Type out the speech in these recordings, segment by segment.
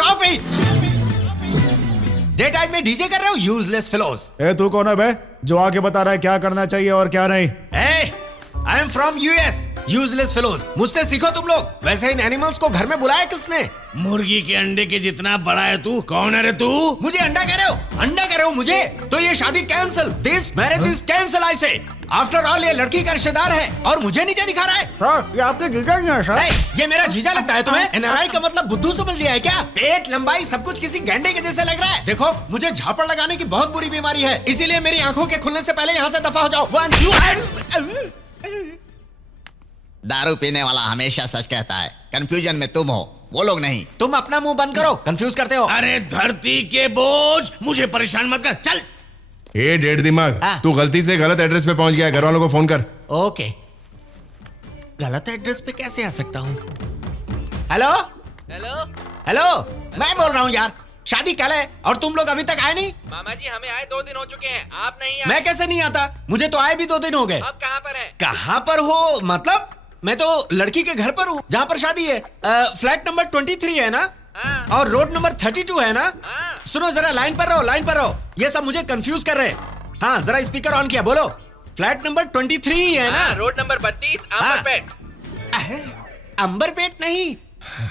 Stop it. Day time में DJ कर रहे हो यूजलेस फेलोज। ए तू कौन है बे जो आके बता रहा है क्या करना चाहिए और क्या नहीं? I am from US. Useless fellows, मुझसे सीखो तुम लोग। वैसे इन एनिमल्स को घर में बुलाया किसने? मुर्गी के अंडे के जितना बड़ा है तू। कौन है रे तू? मुझे अंडा कह रहे हो? अंडा कह रहे हो मुझे? तो ये शादी cancel. This marriage is cancel I say. After all ये लड़की का रिश्तेदार है और मुझे नीचे दिखा रहा है। सर ये आपके जीजा नहीं है सर। ये मेरा जीजा लगता है तुम्हें? एनआरआई का मतलब बुद्धू समझ लिया है क्या? पेट, लंबाई सब कुछ किसी गैंडे के जैसे लग रहा है। देखो मुझे झापड़ लगाने की बहुत बुरी बीमारी है, इसीलिए मेरी आंखों के खुलने से पहले यहाँ से दफा हो जाओ। दारू पीने वाला हमेशा सच कहता है। कंफ्यूजन में तुम हो, वो लोग नहीं। तुम अपना मुंह बंद करो, कंफ्यूज करते हो। अरे धरती के बोझ, मुझे परेशान मत कर। चल। ए डेढ़ दिमाग, तू गलती से गलत एड्रेस पे पहुंच गया है, घर वालों को फोन कर। ओके, गलत एड्रेस पे कैसे आ सकता हूँ? हेलो हेलो हेलो, मैं बोल रहा हूँ यार। शादी कल है और तुम लोग अभी तक आए नहीं? मामा जी हमें आए 2 दिन हो चुके हैं, आप नहीं आए। मैं कैसे नहीं आता? मुझे तो आए भी 2 दिन हो गए। अब कहाँ पर है? कहाँ पर हो मतलब? मैं तो लड़की के घर पर हूँ जहाँ पर शादी है। फ्लैट नंबर 23 है ना? हाँ। और रोड नंबर 32 है ना? हाँ। सुनो जरा, लाइन पर रहो, लाइन पर रहो। ये सब मुझे कंफ्यूज कर रहे हैं। हाँ जरा स्पीकर ऑन किया, बोलो। फ्लैट नंबर 23 है ना? हाँ, रोड नंबर 32 अंबरपेट। अंबरपेट नहीं,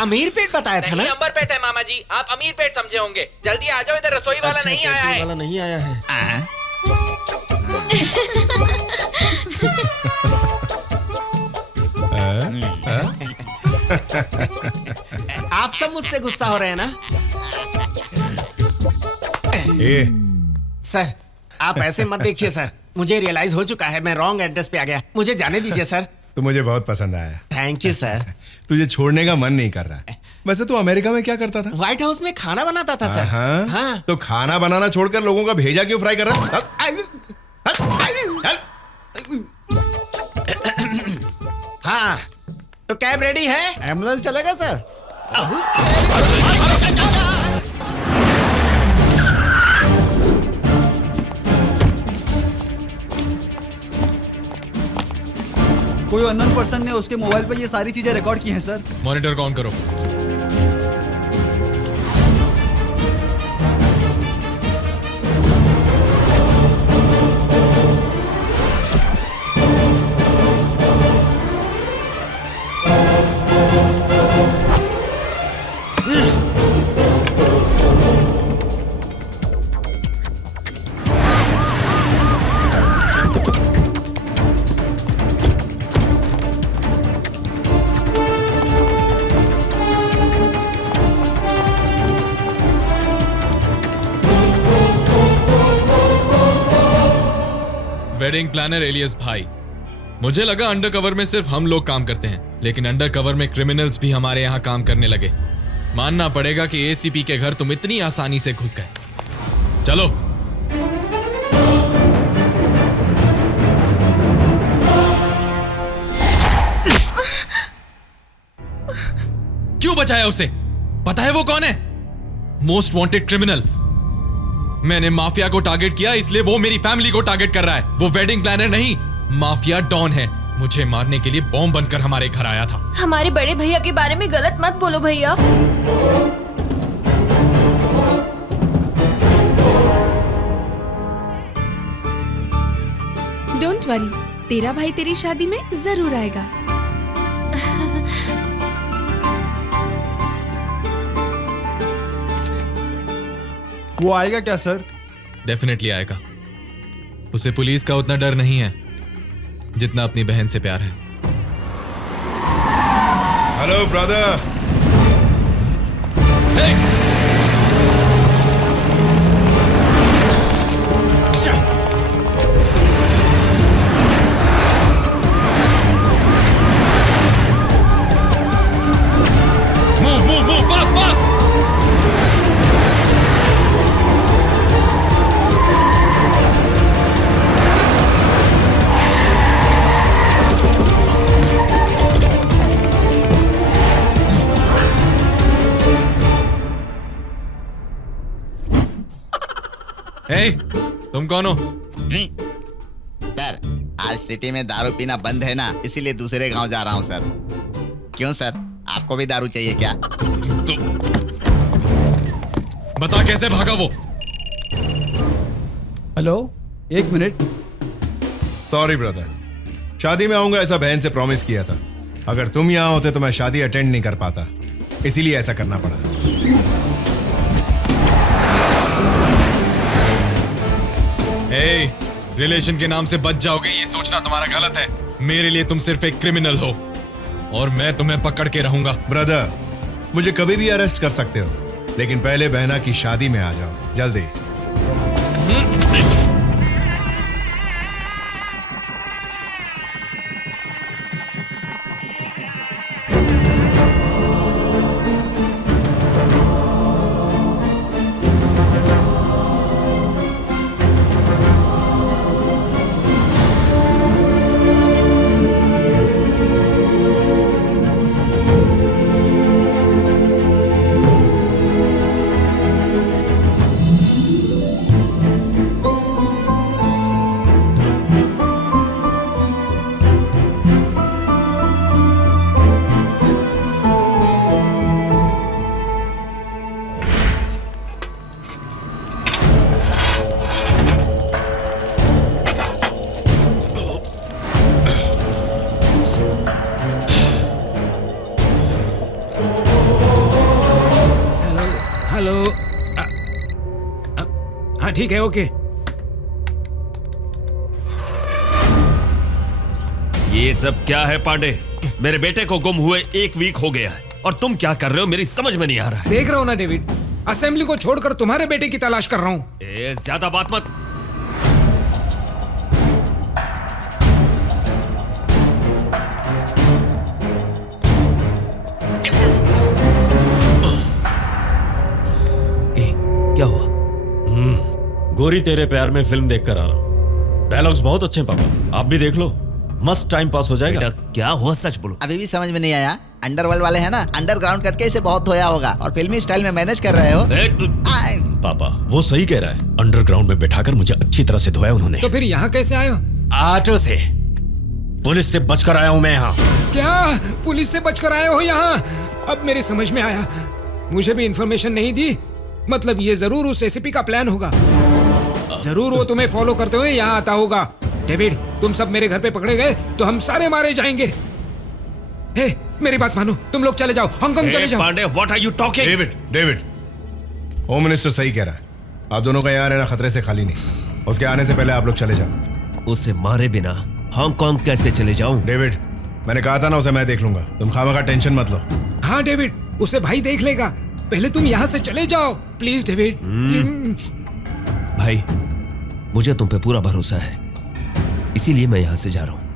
अमीरपेट बताया था ना? नहीं अंबरपेट है मामा जी, आप अमीरपेट समझे होंगे। जल्दी आ जाओ, इधर रसोई वाला नहीं आया है। वाला नहीं आया है। आप सब मुझसे गुस्सा हो रहे हैं ना? ए सर आप ऐसे मत देखिए सर, मुझे रियलाइज हो चुका है मैं रॉन्ग एड्रेस पे आ गया। मुझे जाने दीजिए सर। तो मुझे बहुत पसंद आया। Thank you sir. तुझे छोड़ने का मन नहीं कर रहा है। वैसे तू अमेरिका में क्या करता था? व्हाइट हाउस में खाना बनाता था सर। हाँ? तो खाना बनाना छोड़कर लोगों का भेजा क्यों फ्राई कर रहा है? हाँ तो कैब रेडी है? एम्बुलेंस चलेगा सर? कोई अननोन पर्सन ने उसके मोबाइल पर ये सारी चीजें रिकॉर्ड की हैं सर। मॉनिटर ऑन करो। वेडिंग प्लानर एलियस भाई, मुझे लगा अंडर कवर में सिर्फ हम लोग काम करते हैं, लेकिन अंडर कवर में क्रिमिनल्स भी हमारे यहाँ काम करने लगे। मानना पड़ेगा कि एसीपी के घर तुम इतनी आसानी से घुस गए। चलो क्यों बचाया उसे? पता है वो कौन है? Most wanted criminal. मैंने माफिया को टारगेट किया, इसलिए वो मेरी फैमिली को टारगेट कर रहा है। वो वेडिंग प्लानर नहीं, माफिया डॉन है। मुझे मारने के लिए बॉम्ब बनकर हमारे घर आया था। हमारे बड़े भैया के बारे में गलत मत बोलो भैया। डोंट वरी, तेरा भाई तेरी शादी में जरूर आएगा। वो आएगा क्या सर? डेफिनेटली आएगा। उसे पुलिस का उतना डर नहीं है जितना अपनी बहन से प्यार है। Hello brother. Move fast fast. तुम कौन हो? सर आज सिटी में दारू पीना बंद है ना, इसीलिए दूसरे गांव जा रहा हूँ सर। क्यों सर, आपको भी दारू चाहिए क्या? बता कैसे भागा वो? Hello, 1 minute. सॉरी ब्रदर, शादी में आऊंगा ऐसा बहन से प्रॉमिस किया था। अगर तुम यहाँ होते तो मैं शादी अटेंड नहीं कर पाता, इसीलिए ऐसा करना पड़ा। ए, रिलेशन के नाम से बच जाओगे ये सोचना तुम्हारा गलत है। मेरे लिए तुम सिर्फ एक क्रिमिनल हो और मैं तुम्हें पकड़ के रहूंगा। ब्रदर, मुझे कभी भी अरेस्ट कर सकते हो, लेकिन पहले बहना की शादी में आ जाओ जल्दी। हेलो। हाँ ठीक है, ओके। ये सब क्या है पांडे? मेरे बेटे को गुम हुए 1 वीक हो गया है और तुम क्या कर रहे हो मेरी समझ में नहीं आ रहा है। देख रहा हूँ ना डेविड, असेंबली को छोड़कर तुम्हारे बेटे की तलाश कर रहा हूँ। ज्यादा बात मत। क्या हुआ? गोरी तेरे प्यार में फिल्म देखकर आ रहा हूँ। डायलॉग्स बहुत अच्छे हैं पापा, आप भी देख लो, मस्त टाइम पास हो जाएगा। क्या हुआ सच बोलो। अभी भी समझ में नहीं आया? अंडरवर्ल्ड वाले हैं ना, अंडरग्राउंड करके इसे बहुत धोया होगा और फिल्मी स्टाइल में मैनेज कर रहे हो। पापा वो सही कह रहा है, अंडरग्राउंड में बैठाकर मुझे अच्छी तरह से धोया उन्होंने। तो फिर यहाँ कैसे आए हो? ऑटो से, पुलिस से बचकर आया हूँ मैं यहाँ। क्या पुलिस से बचकर आए हो यहाँ? अब मेरी समझ में आया, मुझे भी इंफॉर्मेशन नहीं दी। मतलब ये जरूर उस एसीपी का प्लान होगा, जरूर वो तुम्हें फॉलो करते हुए यहाँ आता होगा। डेविड, तुम सब मेरे घर पे पकड़े गए तो हम सारे मारे जाएंगे। हे, मेरी बात मानो, तुम लोग चले जाओ, हांगकांग चले जाओ। Pandey, what are you talking? David, home minister सही कह रहा है। आप दोनों का यहाँ रहना खतरे से खाली नहीं। उसके आने से पहले आप लोग चले जाओ। उसे मारे बिना हांगकांग कैसे चले जाऊं? डेविड, मैंने कहा था ना उसे मैं देख लूंगा, तुम खामखा टेंशन मत लो। हाँ डेविड, उसे भाई देख लेगा, पहले तुम यहाँ से चले जाओ प्लीज डेविड। भाई, मुझे तुम पे पूरा भरोसा है, इसीलिए मैं यहाँ से जा रहा हूँ।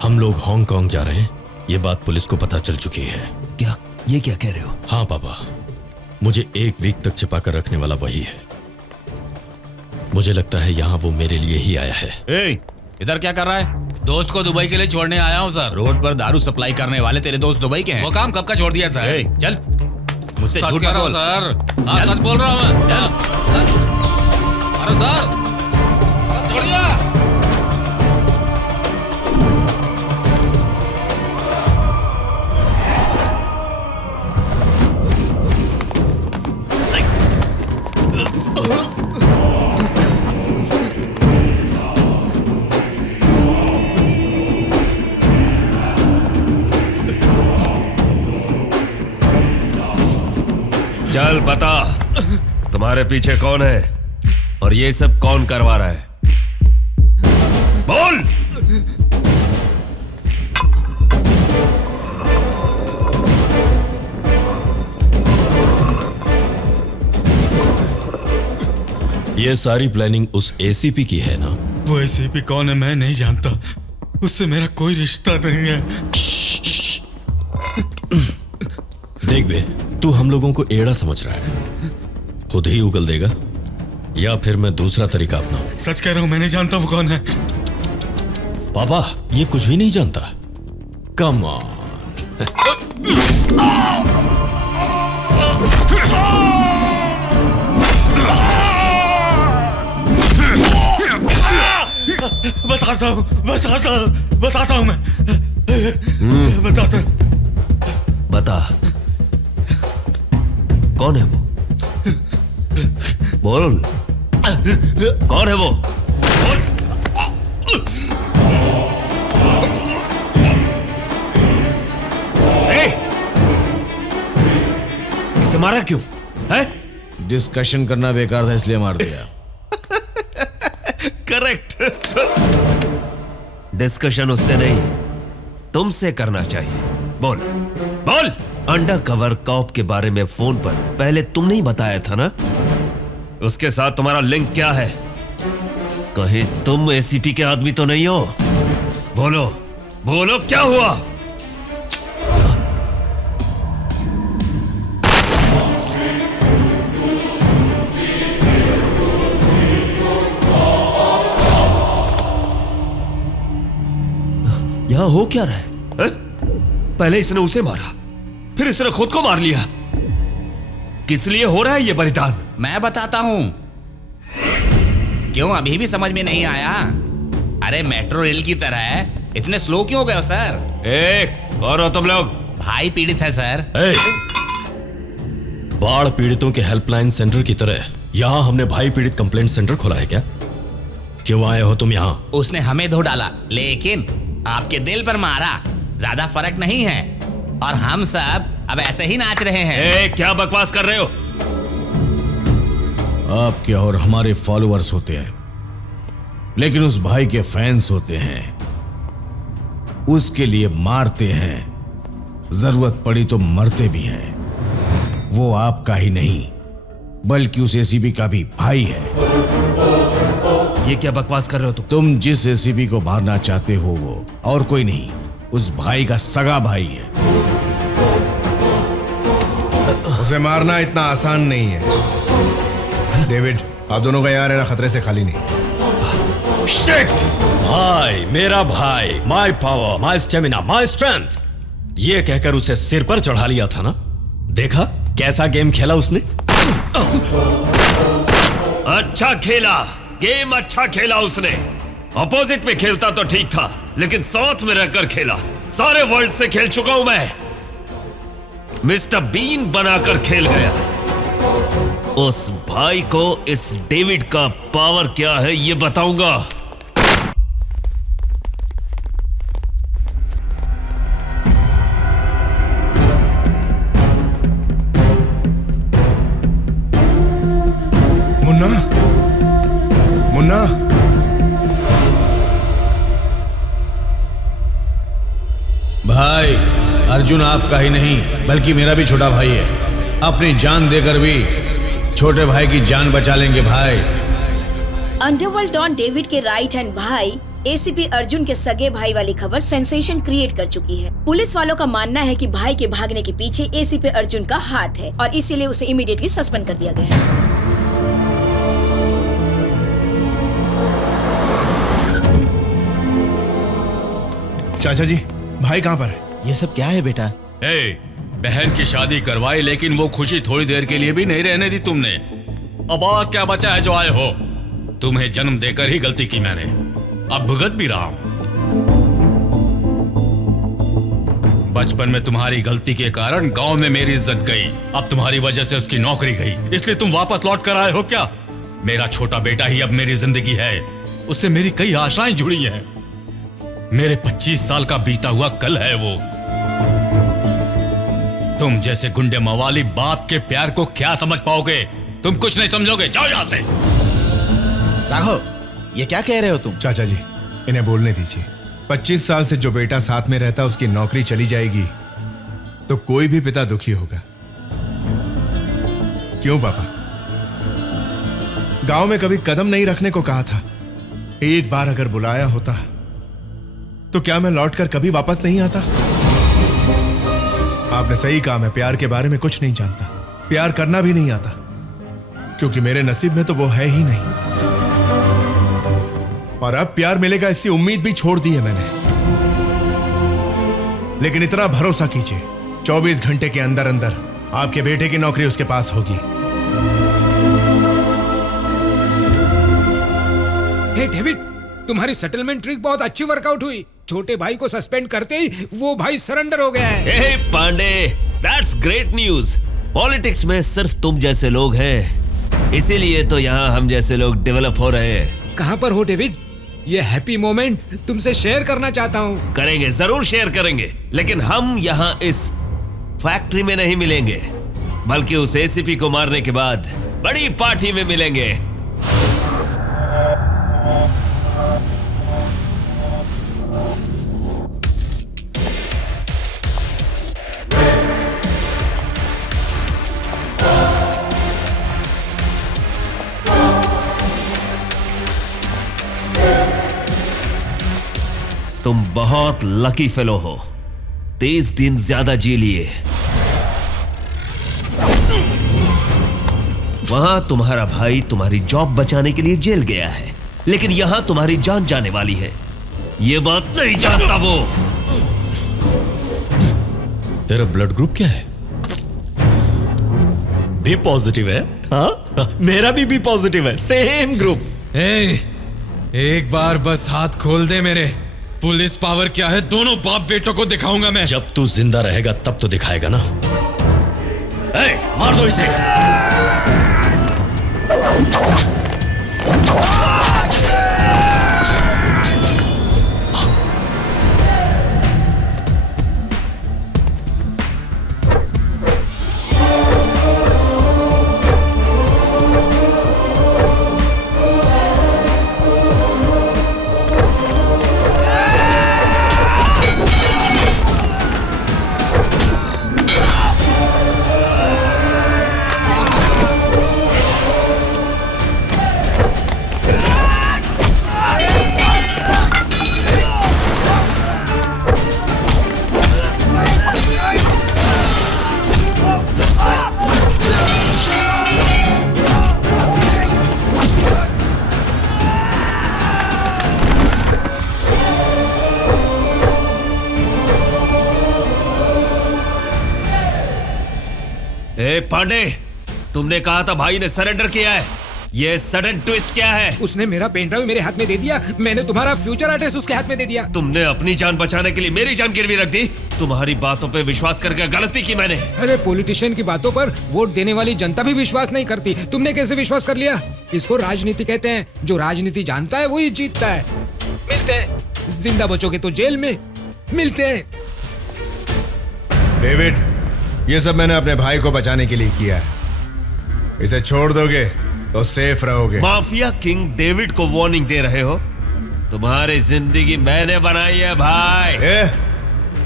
हम लोग हांगकांग जा रहे हैं, ये बात पुलिस को पता चल चुकी है। क्या? ये क्या कह रहे हो? हाँ पापा, मुझे 1 वीक तक छिपा कर रखने वाला वही है। मुझे लगता है यहाँ वो मेरे लिए ही आया है। इधर क्या कर रहा है? दोस्त को दुबई के लिए छोड़ने आया हूँ सर। रोड पर दारू सप्लाई करने वाले तेरे दोस्त दुबई के हैं? वो काम कब का छोड़ दिया सर? चल, मुझसे झूठ मत बोल सर। सच बोल रहा हूँ मैं। अरे सर, छोड़िए। चल बता, तुम्हारे पीछे कौन है और ये सब कौन करवा रहा है? बोल। ये सारी प्लानिंग उस एसीपी की है ना? वो एसीपी कौन है मैं नहीं जानता, उससे मेरा कोई रिश्ता नहीं है। देख बे, तू हम लोगों को एड़ा समझ रहा है, खुद ही उगल देगा। या फिर मैं दूसरा तरीका अपनाऊं? सच कह रहा हूं, मैं नहीं जानता वो कौन है। पापा ये कुछ भी नहीं जानता। Come on. बताता हूं मैं। बताता हूं। बता, कौन है वो? बोल, कौन है वो? बोल। इसे मारा क्यों है? डिस्कशन करना बेकार था इसलिए मार दिया। करेक्ट। डिस्कशन उससे नहीं, तुमसे करना चाहिए। बोल बोल। अंडर कवर कॉप के बारे में फोन पर पहले तुमने ही बताया था ना? उसके साथ तुम्हारा लिंक क्या है? कहीं तुम एसीपी के आदमी तो नहीं हो? बोलो बोलो, क्या हुआ? यहां हो क्या रहा है? पहले इसने उसे मारा, फिर इसने खुद को मार लिया। किस लिए हो रहा है ये बलिदान? मैं बताता हूं। क्यों अभी भी समझ में नहीं आया? अरे मेट्रो रेल की तरह है, इतने स्लो क्यों हो गए सर? कौन हो तुम लोग? भाई पीड़ित है सर। बाढ़ पीड़ितों के हेल्पलाइन सेंटर की तरह यहाँ हमने भाई पीड़ित कंप्लेंट सेंटर खोला है क्या? क्यों आए हो तुम यहाँ? उसने हमें धो डाला, लेकिन आपके दिल पर मारा। ज्यादा फर्क नहीं है, और हम सब अब ऐसे ही नाच रहे हैं। क्या बकवास कर रहे हो? आपके और हमारे फॉलोअर्स होते हैं, लेकिन उस भाई के फैंस होते हैं, उसके लिए मारते हैं, जरूरत पड़ी तो मरते भी हैं। वो आपका ही नहीं बल्कि उस एसीपी का भी भाई है। ये क्या बकवास कर रहे हो तुम जिस एसीपी को मारना चाहते हो वो और कोई नहीं, उस भाई का सगा भाई है। उसे मारना इतना आसान नहीं है। डेविड, आप दोनों का यहाँ रहना खतरे से खाली नहीं। शिट! भाई, मेरा भाई, my power, my stamina, my strength, ये कहकर उसे सिर पर चढ़ा लिया था ना? देखा कैसा गेम खेला उसने? अच्छा खेला, गेम अच्छा खेला उसने। अपोजिट में खेलता तो ठीक था, लेकिन साथ में रहकर खेला। सारे वर्ल्ड से खेल चुका हूं मैं। मिस्टर बीन बनाकर खेल गया। उस भाई को इस डेविड का पावर क्या है ये बताऊंगा। मुन्ना, मुन्ना, भाई अर्जुन आपका ही नहीं बल्कि मेरा भी छोटा भाई है। अपनी जान देकर भी छोटे भाई की जान बचा लेंगे भाई। अंडरवर्ल्ड डॉन डेविड के राइट हैंड भाई एसीपी अर्जुन के सगे भाई वाली खबर सेंसेशन क्रिएट कर चुकी है। पुलिस वालों का मानना है कि भाई के भागने के पीछे एसीपी अर्जुन का हाथ है और इसीलिए उसे इमीडिएटली सस्पेंड कर दिया गया है। चाचा जी, भाई कहाँ पर है? ये सब क्या है बेटा? बहन की शादी करवाई, लेकिन वो खुशी थोड़ी देर के लिए भी नहीं रहने दी तुमने। अब और क्या बचा है जो आए हो? तुम्हें जन्म देकर ही गलती की मैंने, अब भुगत भी रहा हूं। बचपन में तुम्हारी गलती के कारण गांव में मेरी इज्जत गई, अब तुम्हारी वजह से उसकी नौकरी गई, इसलिए तुम वापस लौट कर आए हो क्या? मेरा छोटा बेटा ही अब मेरी जिंदगी है, उससे मेरी कई आशाएं जुड़ी हैं। मेरे 25 साल का बीता हुआ कल है वो। तुम जैसे गुंडे मवाली बाप के प्यार को क्या समझ पाओगे? तुम कुछ नहीं समझोगे, जाओ यहां से। राघव, ये क्या कह रहे हो तुम? चाचा जी, इन्हें बोलने दीजिए। 25 साल से जो बेटा साथ में रहता उसकी नौकरी चली जाएगी तो कोई भी पिता दुखी होगा। क्यों पापा? गांव में कभी कदम नहीं रखने को कहा था। एक बार अगर बुलाया होता तो क्या मैं लौटकर कभी वापस नहीं आता? आपने सही कहा, मैं प्यार के बारे में कुछ नहीं जानता, प्यार करना भी नहीं आता। क्योंकि मेरे नसीब में तो वो है ही नहीं। और अब प्यार मिलेगा इसकी उम्मीद भी छोड़ दी है मैंने। लेकिन इतना भरोसा कीजिए, 24 घंटे के अंदर अंदर आपके बेटे की नौकरी उसके पास होगी। हे डेविड, तुम्हारी सेटलमेंट ट्रिक बहुत अच्छी वर्कआउट हुई। छोटे भाई को सस्पेंड करते ही वो भाई सरेंडर हो गया है। Hey Pandey, that's great news. Politics में सिर्फ तुम जैसे लोग हैं, इसीलिए तो यहाँ हम जैसे लोग डेवलप हो रहे हैं। कहाँ पर हो डेविड? ये हैप्पी मोमेंट तुमसे शेयर करना चाहता हूँ। करेंगे, जरूर शेयर करेंगे, लेकिन हम यहाँ इस फैक्ट्री में नहीं मिलेंगे, बल्कि उस एसीपी को मारने के बाद बड़ी पार्टी में मिलेंगे। तुम बहुत लकी फेलो हो, 30 दिन ज्यादा जी लिए। वहां तुम्हारा भाई तुम्हारी जॉब बचाने के लिए जेल गया है, लेकिन यहां तुम्हारी जान जाने वाली है। ये बात नहीं जानता वो। तेरा ब्लड ग्रुप क्या है? बी पॉजिटिव है? हाँ, मेरा भी बी पॉजिटिव है, सेम ग्रुप। एक बार बस हाथ खोल दे मेरे। पुलिस पावर क्या है दोनों बाप बेटों को दिखाऊंगा मैं। जब तू जिंदा रहेगा तब तो दिखाएगा ना। मार दो इसे। पांडे, तुमने कहा था भाई ने सरेंडर किया है, ये सडन ट्विस्ट क्या है? उसने मेरा पेन ड्राइव मेरे हाथ में दे दिया, मैंने तुम्हारा फ्यूचर एड्रेस उसके हाथ में दे दिया। तुमने अपनी जान बचाने के लिए मेरी जान गिरवी रख दी। तुम्हारी बातों पे विश्वास करके गलती की मैंने। अरे पॉलिटिशियन की बातों पर वोट देने वाली जनता भी विश्वास नहीं करती, तुमने कैसे विश्वास कर लिया? इसको राजनीति कहते हैं। जो राजनीति जानता है वही जीतता है। मिलते हैं, जिंदा बचोगे तो जेल में। मिलते हैं। डेविड, ये सब मैंने अपने भाई को बचाने के लिए किया है। इसे छोड़ दोगे तो सेफ रहोगे। माफिया किंग डेविड को वार्निंग दे रहे हो? तुम्हारी जिंदगी मैंने बनाई है भाई।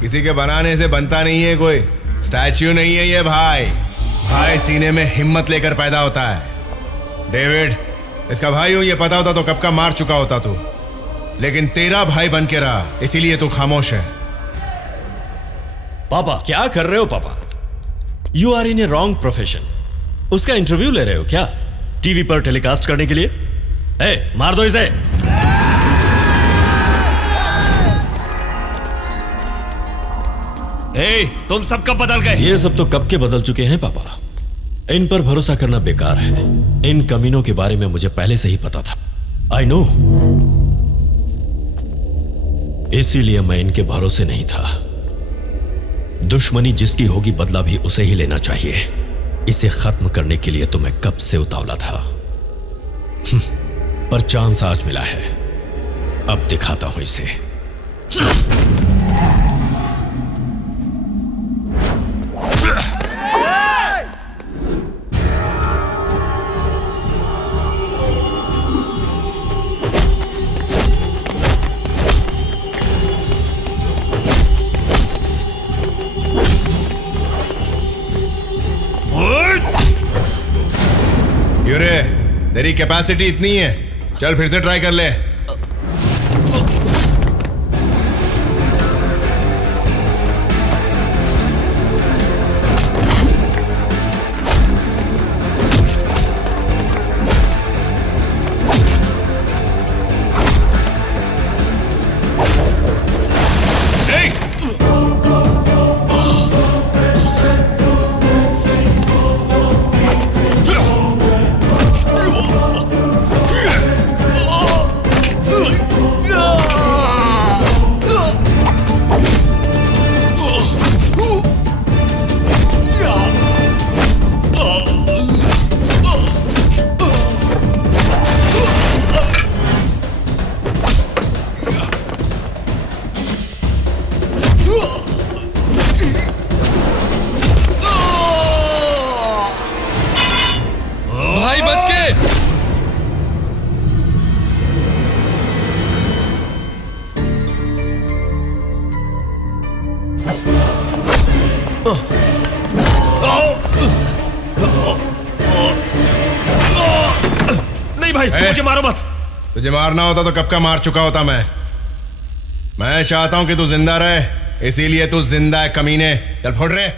किसी के बनाने से बनता नहीं है कोई, स्टैच्यू नहीं है ये भाई। भाई सीने में हिम्मत लेकर पैदा होता है। डेविड, इसका भाई हो ये पता होता तो कब का मार चुका होता तू, लेकिन तेरा भाई बन के रहा, इसीलिए तू खामोश है। पापा क्या कर रहे हो? Papa, you are in a wrong profession. उसका इंटरव्यू ले रहे हो क्या टीवी पर टेलीकास्ट करने के लिए? मार दो इसे। तुम सब कब बदल गए? ये सब तो कब के बदल चुके हैं पापा। इन पर भरोसा करना बेकार है। इन कमीनों के बारे में मुझे पहले से ही पता था। आई नो, इसीलिए मैं इनके भरोसे नहीं था। दुश्मनी जिसकी होगी बदला भी उसे ही लेना चाहिए। इसे खत्म करने के लिए तो मैं कब से उतावला था, पर चांस आज मिला है। अब दिखाता हूं इसे। यूरे, तेरी कैपेसिटी इतनी है, चल फिर से ट्राई कर ले। भाई मुझे मारो मत। तुझे मारना होता तो कब का मार चुका होता मैं चाहता हूं कि तू जिंदा रहे, इसीलिए तू जिंदा है कमीने। चल फोड़ रहे।